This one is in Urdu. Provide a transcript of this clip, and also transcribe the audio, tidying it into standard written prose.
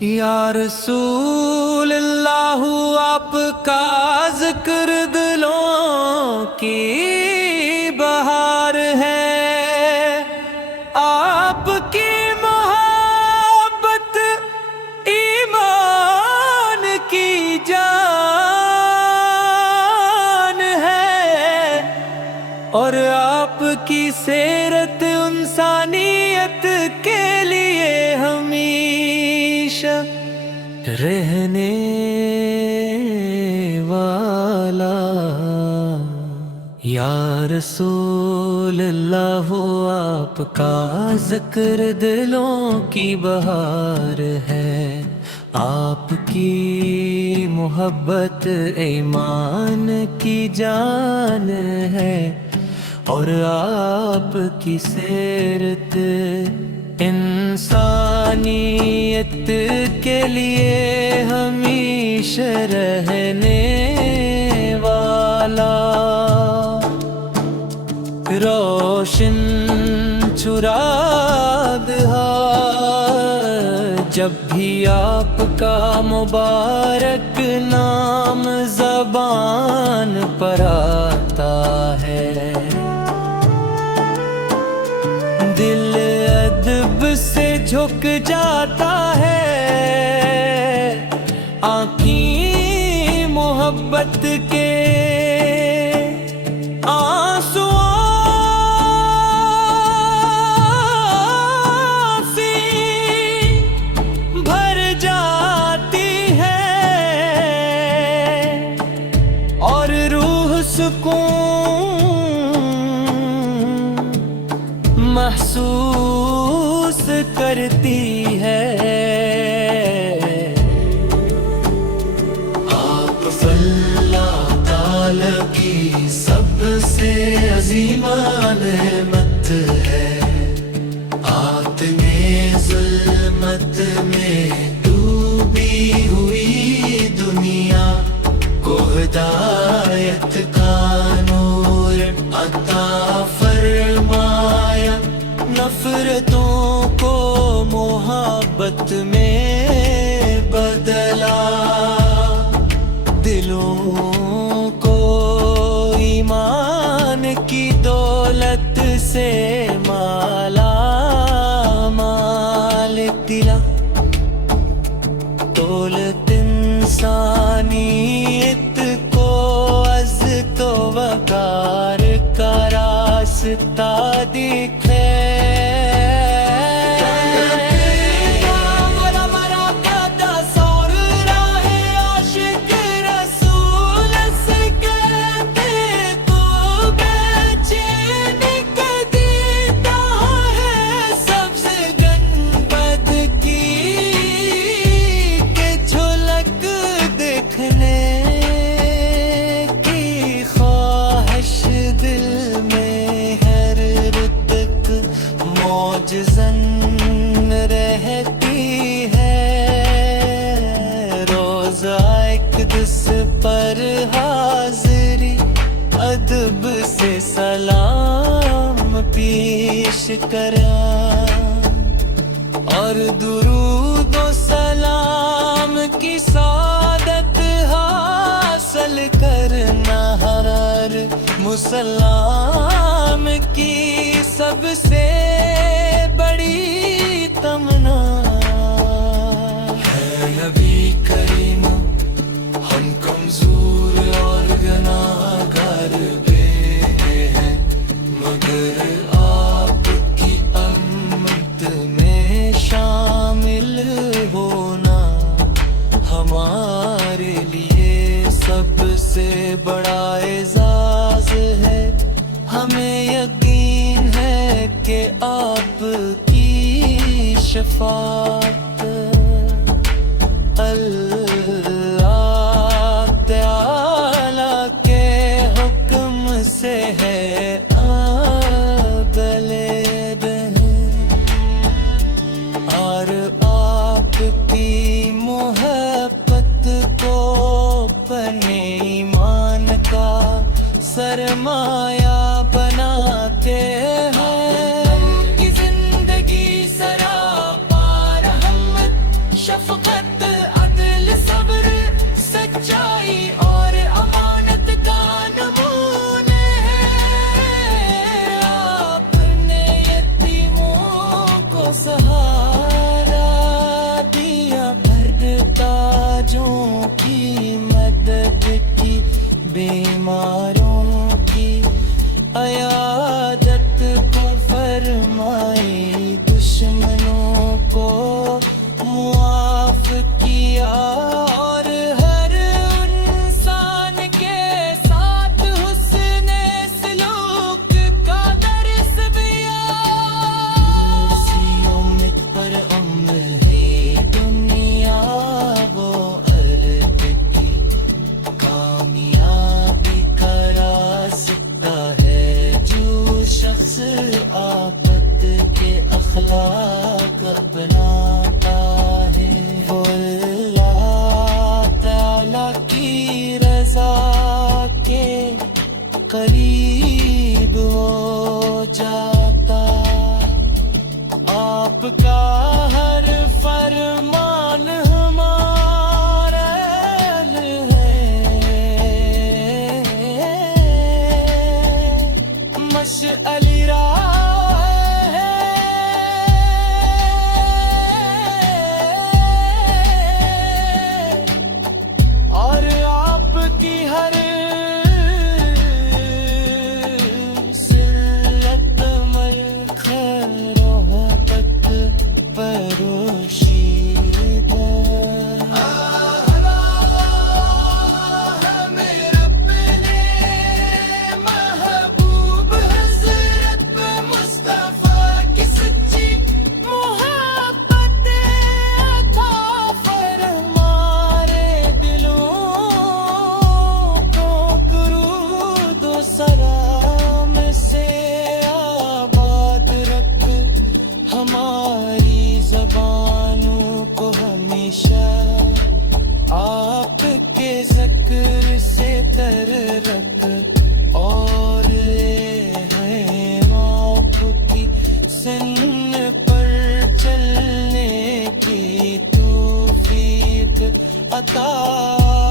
یا رسول اللہ آپ کا ذکر دلوں کی بہار ہے، آپ کی محبت ایمان کی جان ہے، اور آپ کی سیرت انسانیت کے لیے ہمیشہ رہنے والا۔ یا رسول اللہ آپ کا ذکر دلوں کی بہار ہے، آپ کی محبت ایمان کی جان ہے، اور آپ کی سیرت انسانیت کے لیے ہمیشہ رہنے والا۔ روشن چراغ جب بھی آپ کا مبارک نام زبان پر آتا ہے، دل ادب سے جھک جاتا ہے، آنکھیں محبت کے آنسوؤں سے بھر جاتی ہے، اور روح سکون محسوس کرتی ہے۔ آپ اللہ تعالی کی سب سے عظیم نعمت ہے، آتمِ ظلمت میں ڈوبی ہوئی دنیا کو ہدایت کا نور عطا فرمایا، نفرتوں کو محبت میں بدلا، دلوں کو ایمان کی دولت سے مالا مال دلا، دولت انسانیت کو عزت و وقار کا راستہ دکھے۔ زن رہتی ہے روزہ اقدس پر حاضری، ادب سے سلام پیش کرا، اور درود و سلام کی سعادت حاصل کرنا ہر مسلمان کی سب سے بڑی تمنا ہے۔ نبی کریم ہم کمزور اور گناہگار بے ہیں، مگر آپ کی امت میں شامل ہونا ہمارے لیے سب سے بڑا اعزاز ہے۔ ہمیں یقین ہے کہ آپ کی شفاعت اللہ تعالی کے حکم سے ہے اگلے دن، اور آپ کی محبت کو اپنے ایمان کا سرمایہ بناتے ہیں، کی زندگی سراپا رحمت شفقت عطا